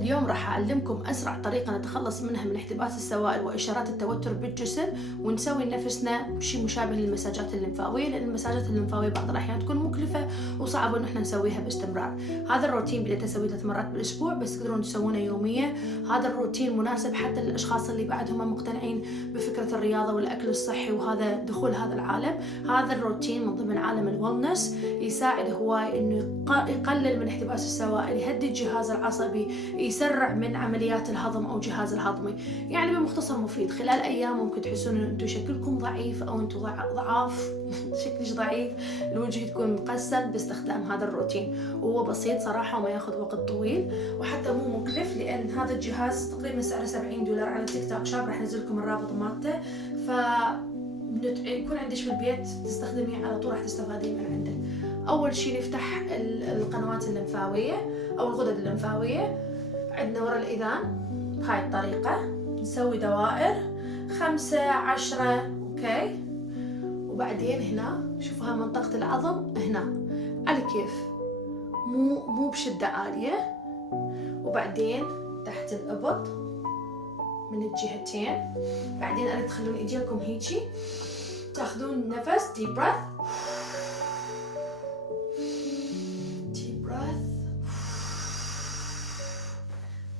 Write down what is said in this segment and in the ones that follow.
اليوم راح أعلمكم أسرع طريقة نتخلص منها من احتباس السوائل وإشارات التوتر بالجسم، ونسوي لنفسنا شيء مشابه للمساجات الليمفاوية، لأن المساجات الليمفاوية بعض الأحيان تكون مكلفة وصعب إن احنا نسويها باستمرار. هذا الروتين بديت أسويه 3 مرات بالأسبوع، بس تقدرون تسوونه يوميا. هذا الروتين مناسب حتى للأشخاص اللي بعدهم مقتنعين بفكرة الرياضة والأكل الصحي وهذا دخول هذا العالم. هذا الروتين من ضمن عالم الويلنس يساعد هواي إنه يقلل من احتباس السوائل، يهدي الجهاز العصبي، يسرع من عمليات الهضم أو الجهاز الهضمي. يعني بمختصر مفيد. خلال أيام ممكن تحسون إن أنتم شكلكم ضعيف أو أنتم ضعاف شكلش ضعيف، الوجه تكون مقسم باستخدام هذا الروتين. وهو بسيط صراحة وما ياخذ وقت طويل، وحتى مو مكلف، لأن هذا الجهاز تقريبا سعره $70 على تيك توك شاب. راح أنزل لكم الرابط مالته، يكون عندك في البيت تستخدميه على طول، راح تستفادين من عنده. أول شيء نفتح القنوات الليمفاوية أو الغدد الليمفاوية عندنا ورا الإذان بهاي الطريقة. نسوي دوائر 5 10 أوكي. وبعدين هنا شوفوا هاي منطقة العظم هنا على كيف، مو بشدة عالية. وبعدين تحت الإبط من الجهتين. بعدين أريد تخلون إيديكم هيجي، تاخذون نفس deep breath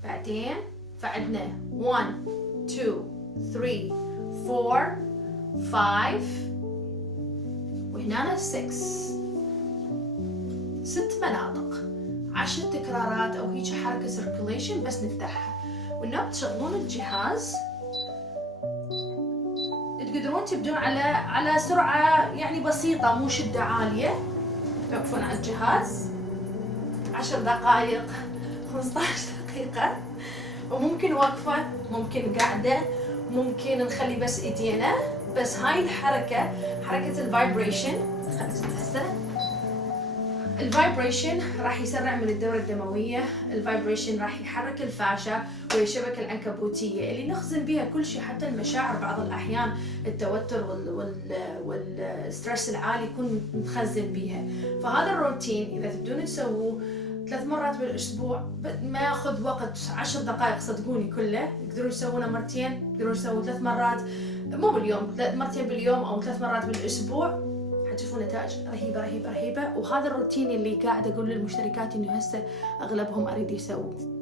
بعدين فعندنا 1 2 3 4 5 وهنا 6 مناطق، 10 تكرارات او هيك حركة circulation بس نفتحها. والنوم تشغلون الجهاز، تقدرون تبدون على سرعة يعني بسيطة، مو شدة عالية. توقفون على الجهاز 10 دقائق 15 دقيقة، وممكن وقفة، ممكن قاعدة، ممكن نخلي بس ايدينا. بس هاي الحركة حركة الفايبريشن، الفايبريشن راح يسرع من الدورة الدموية. الفايبريشن راح يحرك الفاشة وهي الشبكة العنكبوتية اللي نخزن بها كل شيء، حتى المشاعر. بعض الأحيان التوتر والستريس العالي يكون متخزن بها. فهذا الروتين إذا تبدون تسووه 3 مرات بالأسبوع، ما ياخذ وقت 10 دقائق صدقوني كله. تقدرون تسوونه مرتين، تقدرون تسووا 3 مرات، مو باليوم، مرتين باليوم أو 3 مرات بالأسبوع، حتشوفون نتائج رهيبة رهيبة رهيبة. وهذا الروتين اللي قاعد أقول للمشتركات إنه هسه أغلبهم أريد يسووه.